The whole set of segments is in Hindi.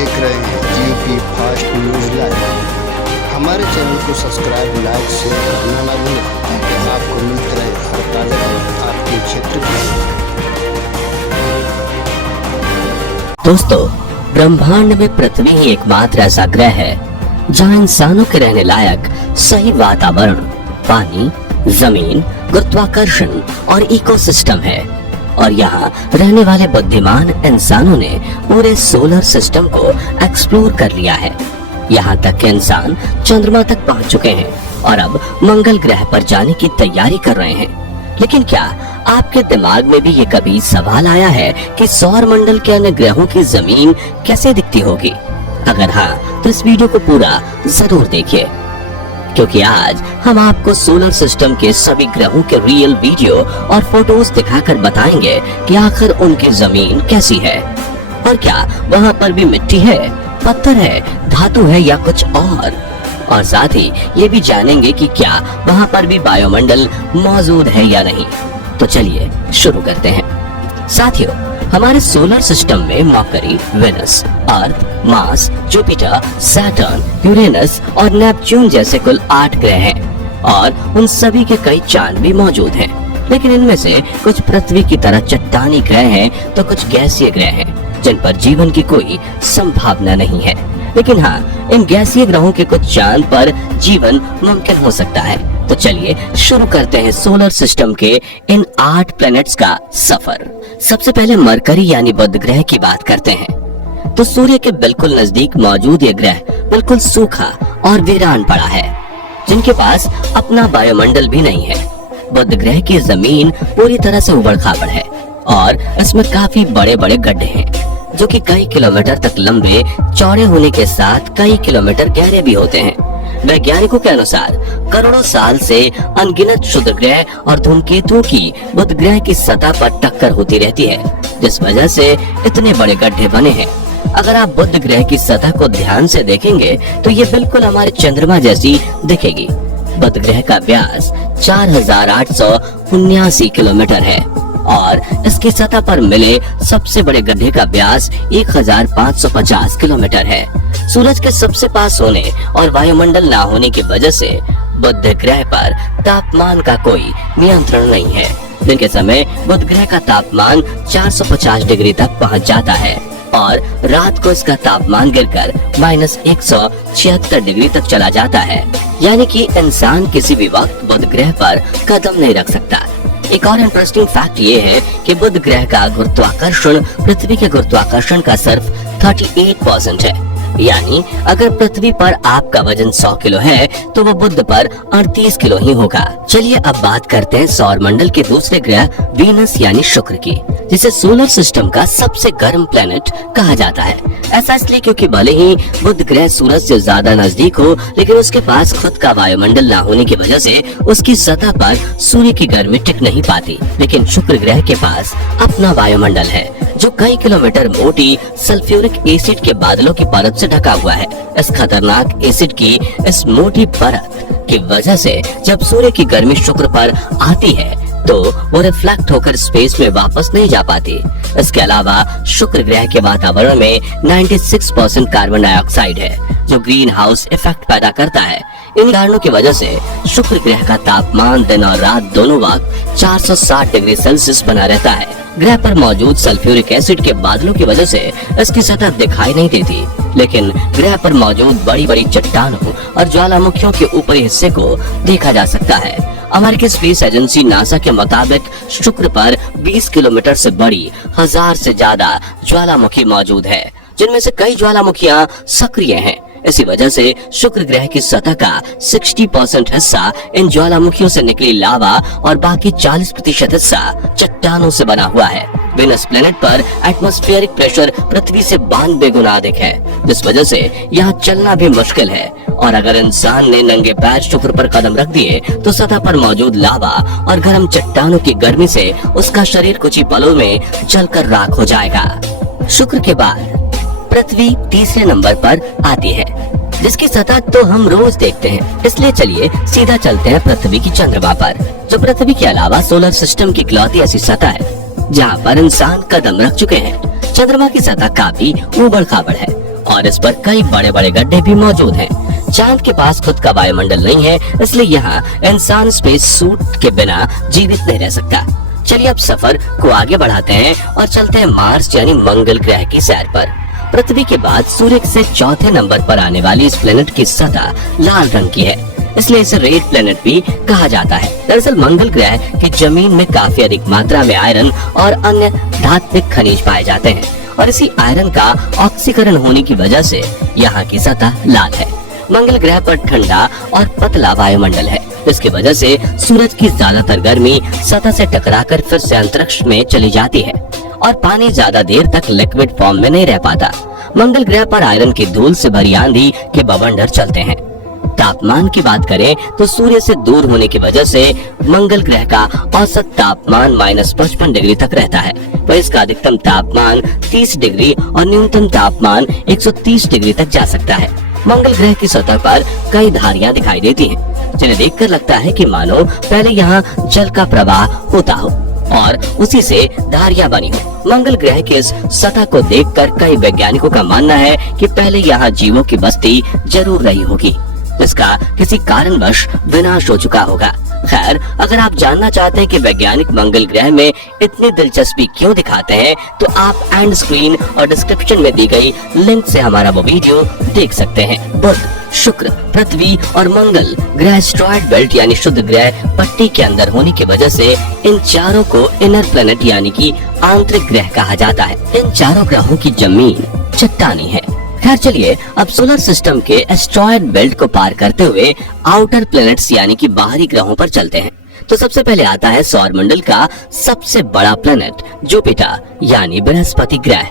देख रहे हैं यूपी फास्ट न्यूज़ लाइव। हमारे चैनल को सब्सक्राइब, लाइक, शेयर करना ना भूलें ताकि आपको मिलते रहे हर ताज़ा खबर आपके क्षेत्र की। दोस्तों, ब्रह्मांड में पृथ्वी ही एकमात्र ऐसा ग्रह है जहां इंसानों के रहने लायक सही वातावरण, पानी, जमीन, गुरुत्वाकर्षण और इकोसिस्टम है। और यहाँ रहने वाले बुद्धिमान इंसानों ने पूरे सोलर सिस्टम को एक्सप्लोर कर लिया है। यहाँ तक कि इंसान चंद्रमा तक पहुँच चुके हैं और अब मंगल ग्रह पर जाने की तैयारी कर रहे हैं। लेकिन क्या आपके दिमाग में भी ये कभी सवाल आया है कि सौर मंडल के अन्य ग्रहों की जमीन कैसे दिखती होगी? अगर हाँ, तो इस वीडियो को पूरा जरूर देखिए, क्योंकि आज हम आपको सोलर सिस्टम के सभी ग्रहों के रियल वीडियो और फोटोज दिखाकर बताएंगे कि आखिर उनकी जमीन कैसी है और क्या वहाँ पर भी मिट्टी है, पत्थर है, धातु है या कुछ और साथ ही ये भी जानेंगे कि क्या वहाँ पर भी वायुमंडल मौजूद है या नहीं। तो चलिए शुरू करते हैं। साथियों, हमारे सोलर सिस्टम में मरकरी, वेनस, अर्थ, मार्स, जुपिटर, सैटर्न, यूरेनस और नेपच्यून जैसे कुल 8 ग्रह हैं और उन सभी के कई चांद भी मौजूद हैं। लेकिन इनमें से कुछ पृथ्वी की तरह चट्टानी ग्रह हैं तो कुछ गैसीय ग्रह हैं जिन पर जीवन की कोई संभावना नहीं है। लेकिन हाँ, इन गैसीय ग्रहों के कुछ चांद पर जीवन मुमकिन हो सकता है। तो चलिए शुरू करते हैं सोलर सिस्टम के इन 8 प्लैनेट्स का सफर। सबसे पहले मरकरी यानी बुध ग्रह की बात करते हैं। तो सूर्य के बिल्कुल नजदीक मौजूद ये ग्रह बिल्कुल सूखा और वीरान पड़ा है, जिनके पास अपना वायुमंडल भी नहीं है। बुध ग्रह की जमीन पूरी तरह से उबड़-खाबड़ है और इसमें काफी बड़े-बड़े गड्ढे हैं जो कि कई किलोमीटर तक लंबे, चौड़े होने के साथ कई किलोमीटर गहरे भी होते हैं। वैज्ञानिकों के अनुसार करोड़ों साल से अनगिनत क्षुद्र ग्रह और धूमकेतुओं की बुध ग्रह की सतह पर टक्कर होती रहती है, जिस वजह से इतने बड़े गड्ढे बने हैं। अगर आप बुध ग्रह की सतह को ध्यान से देखेंगे तो ये बिल्कुल हमारे चंद्रमा जैसी दिखेगी। बुध ग्रह का व्यास 4879 किलोमीटर है और इसकी सतह पर मिले सबसे बड़े गड्ढे का व्यास 1550 किलोमीटर है। सूरज के सबसे पास होने और वायुमंडल ना होने की वजह से बुध ग्रह पर तापमान का कोई नियंत्रण नहीं है। दिन के समय बुध ग्रह का तापमान 450 डिग्री तक पहुंच जाता है और रात को इसका तापमान गिरकर -176 डिग्री तक चला जाता है। यानी कि इंसान किसी भी वक्त बुध ग्रह पर कदम नहीं रख सकता। एक और इंटरेस्टिंग फैक्ट ये है कि बुध ग्रह का गुरुत्वाकर्षण पृथ्वी के गुरुत्वाकर्षण का सिर्फ 38% है। यानी अगर पृथ्वी पर आपका वजन 100 किलो है तो वो बुध पर 38 किलो ही होगा। चलिए अब बात करते हैं सौर मंडल के दूसरे ग्रह वीनस यानी शुक्र की, जिसे सोलर सिस्टम का सबसे गर्म प्लेनेट कहा जाता है। ऐसा इसलिए क्योंकि भले ही बुध ग्रह सूरज से ज्यादा नजदीक हो, लेकिन उसके पास खुद का वायुमंडल ना होने की वजह से उसकी सतह पर सूर्य की गर्मी टिक नहीं पाती। लेकिन शुक्र ग्रह के पास अपना वायुमंडल है जो कई किलोमीटर मोटी सल्फ्यूरिक एसिड के बादलों की परत से ढका हुआ है। इस खतरनाक एसिड की इस मोटी परत की वजह से जब सूर्य की गर्मी शुक्र पर आती है तो वो रिफ्लेक्ट होकर स्पेस में वापस नहीं जा पाती। इसके अलावा शुक्र ग्रह के वातावरण में 96% कार्बन डाइऑक्साइड है जो ग्रीन हाउस इफेक्ट पैदा करता है। इन कारणों की वजह से शुक्र ग्रह का तापमान दिन और रात दोनों वक्त 460 डिग्री सेल्सियस बना रहता है। ग्रह पर मौजूद सल्फ्यूरिक एसिड के बादलों की वजह से इसकी सतह दिखाई नहीं देती, लेकिन ग्रह पर मौजूद बड़ी बड़ी चट्टानों और ज्वालामुखियों के ऊपरी हिस्से को देखा जा सकता है। अमेरिकी स्पेस एजेंसी नासा के मुताबिक शुक्र पर 20 किलोमीटर से बड़ी 1000 से ज्यादा ज्वालामुखी मौजूद है, जिनमें से कई ज्वालामुखियां सक्रिय हैं। इसी वजह से शुक्र ग्रह की सतह का 60% हिस्सा इन ज्वालामुखियों से निकली लावा और बाकी 40% हिस्सा चट्टानों से बना हुआ है। वेनस प्लेनेट पर एटमॉस्फेरिक प्रेशर पृथ्वी से 92 गुना अधिक है, जिस वजह से यहाँ चलना भी मुश्किल है। और अगर इंसान ने नंगे पैर शुक्र पर कदम रख दिए तो सतह पर मौजूद लावा और गर्म चट्टानों की गर्मी से उसका शरीर कुछ ही पलों में जलकर राख हो जाएगा। शुक्र के बाद पृथ्वी तीसरे नंबर पर आती है, जिसकी सतह तो हम रोज देखते हैं। इसलिए चलिए सीधा चलते हैं पृथ्वी की चंद्रमा पर, जो पृथ्वी के अलावा सोलर सिस्टम की इकलौती ऐसी सतह है जहाँ पर इंसान कदम रख चुके हैं। चंद्रमा की सतह काफी ऊबड़ खाबड़ है और इस पर कई बड़े बड़े गड्ढे भी मौजूद हैं। चांद के पास खुद का वायुमंडल नहीं है, इसलिए यहाँ इंसान स्पेस सूट के बिना जीवित नहीं रह सकता। चलिए अब सफर को आगे बढ़ाते हैं और चलते हैं मार्स यानी मंगल ग्रह की सैर पर। पृथ्वी के बाद सूर्य से चौथे नंबर पर आने वाली इस प्लेनेट की सतह लाल रंग की है, इसलिए इसे रेड प्लेनेट भी कहा जाता है। दरअसल मंगल ग्रह की जमीन में काफी अधिक मात्रा में आयरन और अन्य धात्विक खनिज पाए जाते हैं और इसी आयरन का ऑक्सीकरण होने की वजह से यहाँ की सतह लाल है। मंगल ग्रह पर ठंडा और पतला वायुमंडल है, इसकी वजह से सूरज की ज्यादातर गर्मी सतह से टकराकर फिर से अंतरिक्ष में चली जाती है और पानी ज्यादा देर तक लिक्विड फॉर्म में नहीं रह पाता। मंगल ग्रह पर आयरन की धूल से भरी आंधी के बवंडर चलते हैं। तापमान की बात करें तो सूर्य से दूर होने की वजह से मंगल ग्रह का औसत तापमान -55 डिग्री तक रहता है, वह इसका अधिकतम तापमान 30 डिग्री और न्यूनतम तापमान 130 डिग्री तक जा सकता है। मंगल ग्रह की सतह पर कई धारियां दिखाई देती हैं, जिन्हें देखकर लगता है कि मानो पहले यहाँ जल का प्रवाह होता हो और उसी से धारियां बनी हो। मंगल ग्रह के इस सतह को देखकर कई वैज्ञानिकों का मानना है कि पहले यहाँ जीवों की बस्ती जरूर रही होगी, जिसका किसी कारणवश विनाश हो चुका होगा। खैर, अगर आप जानना चाहते हैं कि वैज्ञानिक मंगल ग्रह में इतनी दिलचस्पी क्यों दिखाते हैं, तो आप एंड स्क्रीन और डिस्क्रिप्शन में दी गई लिंक से हमारा वो वीडियो देख सकते हैं। बुध, शुक्र, पृथ्वी और मंगल ग्रह एस्टेरॉयड बेल्ट यानी शुद्ध ग्रह पट्टी के अंदर होने की वजह से इन चारों को इनर प्लेनेट यानी कि आंतरिक ग्रह कहा जाता है। इन चारों ग्रहों की जमीन चट्टानी है। खैर चलिए अब सोलर सिस्टम के एस्टेरॉयड बेल्ट को पार करते हुए आउटर प्लैनेट्स यानी कि बाहरी ग्रहों पर चलते हैं। तो सबसे पहले आता है सौर मंडल का सबसे बड़ा प्लैनेट जुपिटर यानी बृहस्पति ग्रह।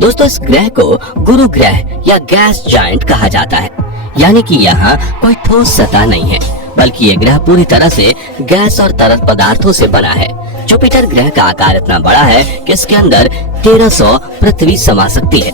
दोस्तों, इस ग्रह को गुरु ग्रह या गैस जायंट कहा जाता है, यानी कि यहाँ कोई ठोस सतह नहीं है, बल्कि यह ग्रह पूरी तरह से गैस और तरल पदार्थों से बना है। जुपिटर ग्रह का आकार इतना बड़ा है कि इसके अंदर 1300 पृथ्वी समा सकती है।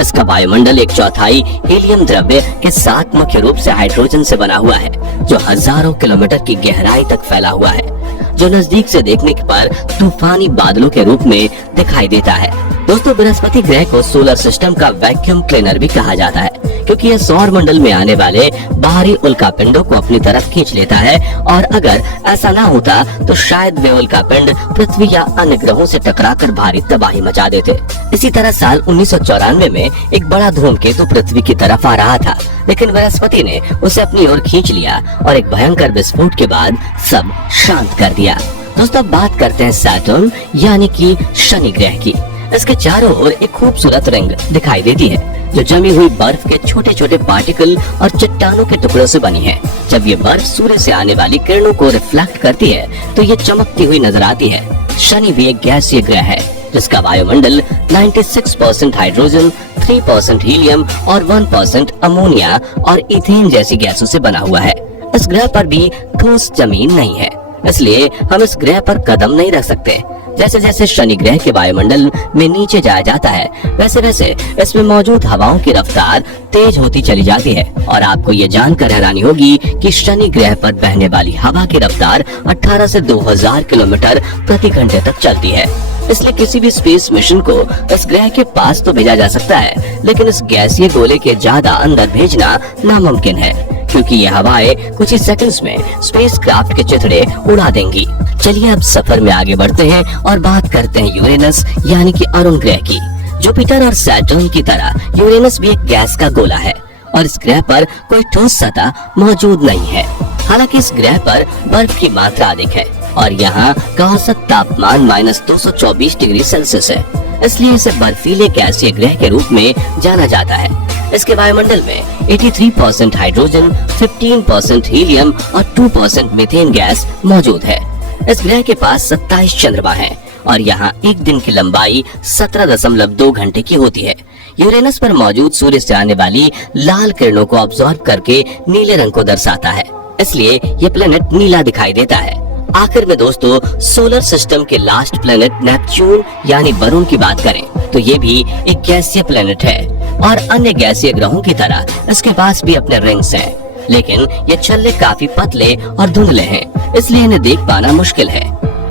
इसका वायुमंडल 1/4 हीलियम द्रव्य के साथ मुख्य रूप से हाइड्रोजन से बना हुआ है, जो हजारों किलोमीटर की गहराई तक फैला हुआ है, जो नजदीक से देखने पर तूफानी बादलों के रूप में दिखाई देता है। दोस्तों, बृहस्पति ग्रह को सोलर सिस्टम का वैक्यूम क्लीनर भी कहा जाता है, क्योंकि यह सौर मंडल में आने वाले बाहरी उल्कापिंडों को अपनी तरफ खींच लेता है और अगर ऐसा ना होता तो शायद वे उल्कापिंड पृथ्वी या अन्य ग्रहों से टकराकर भारी तबाही मचा देते। इसी तरह साल 1994 में एक बड़ा धूमकेतु पृथ्वी की तरफ आ रहा था, लेकिन बृहस्पति ने उसे अपनी ओर खींच लिया और एक भयंकर विस्फोट के बाद सब शांत कर दिया। दोस्तों, अब बात करते हैं सैटर्न यानी कि शनि ग्रह की। इसके चारों ओर एक खूबसूरत रिंग दिखाई देती है, जो जमी हुई बर्फ के छोटे छोटे पार्टिकल और चट्टानों के टुकड़ों से बनी है। जब ये बर्फ सूर्य से आने वाली किरणों को रिफ्लेक्ट करती है तो ये चमकती हुई नजर आती है। शनि भी एक गैसीय ग्रह है, जिसका वायुमंडल 96% हाइड्रोजन, 3% हीलियम और 1% अमोनिया और इथेन जैसी गैसों से बना हुआ है। इस ग्रह पर भी ठोस जमीन नहीं है, इसलिए हम इस ग्रह पर कदम नहीं रख सकते। जैसे जैसे शनि ग्रह के वायुमंडल में नीचे जाया जाता है, वैसे वैसे इसमें मौजूद हवाओं की रफ्तार तेज होती चली जाती है और आपको ये जानकर हैरानी होगी कि शनि ग्रह पर बहने वाली हवा की रफ्तार 18 से 2000 किलोमीटर प्रति घंटे तक चलती है। इसलिए किसी भी स्पेस मिशन को इस ग्रह के पास तो भेजा जा सकता है, लेकिन इस गैसीय गोले के ज्यादा अंदर भेजना नामुमकिन है, क्योंकि ये हवाएं कुछ ही सेकंड्स में स्पेसक्राफ्ट के चिथड़े उड़ा देंगी। चलिए अब सफर में आगे बढ़ते हैं और बात करते हैं यूरेनस यानी कि अरुण ग्रह की। जुपिटर और सैटर्न की तरह यूरेनस भी एक गैस का गोला है और इस ग्रह पर कोई ठोस सतह मौजूद नहीं है। हालांकि इस ग्रह पर बर्फ की मात्रा अधिक है और यहाँ का औसत तापमान -224 डिग्री सेल्सियस है, इसलिए इसे बर्फीले गैसीय ग्रह के रूप में जाना जाता है। इसके वायुमंडल में 83% हाइड्रोजन, 15% हीलियम और 2% मीथेन गैस मौजूद है। इस ग्रह के पास 27 चंद्रमा हैं और यहाँ एक दिन की लंबाई 17.2 घंटे की होती है। यूरेनस पर मौजूद सूर्य से आने वाली लाल किरणों को ऑब्जॉर्ब करके नीले रंग को दर्शाता है, इसलिए ये प्लेनेट नीला दिखाई देता है। आखिर में दोस्तों, सोलर सिस्टम के लास्ट प्लेनेट नेपच्यून यानी वरुण की बात करें तो ये भी एक गैसीय प्लेनेट है और अन्य गैसीय ग्रहों की तरह इसके पास भी अपने रिंग्स हैं, लेकिन ये छल्ले काफी पतले और धुंधले हैं, इसलिए इन्हें देख पाना मुश्किल है।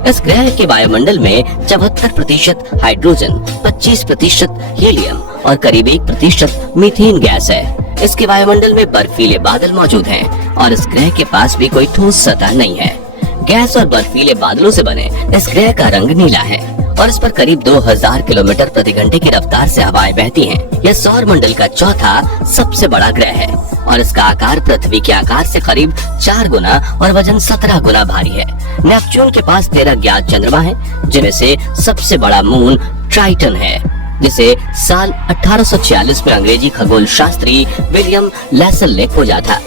इस ग्रह के वायुमंडल में 74% हाइड्रोजन, 25% हीलियम और करीब 1% मीथेन गैस है। इसके वायुमंडल में बर्फीले बादल मौजूद हैं और इस ग्रह के पास भी कोई ठोस सतह नहीं है। गैस और बर्फीले बादलों से बने इस ग्रह का रंग नीला है और इस पर करीब 2000 किलोमीटर प्रति घंटे की रफ्तार से हवाएं बहती हैं। यह सौर मंडल का चौथा सबसे बड़ा ग्रह है और इसका आकार पृथ्वी के आकार से करीब 4 गुना और वजन 17 गुना भारी है। नेपच्यून के पास 13 ज्ञात चंद्रमा है, जिनमें से सबसे बड़ा मून ट्राइटन है, जिसे साल 1846 में अंग्रेजी खगोल शास्त्री विलियम लैसल ने खोजा था।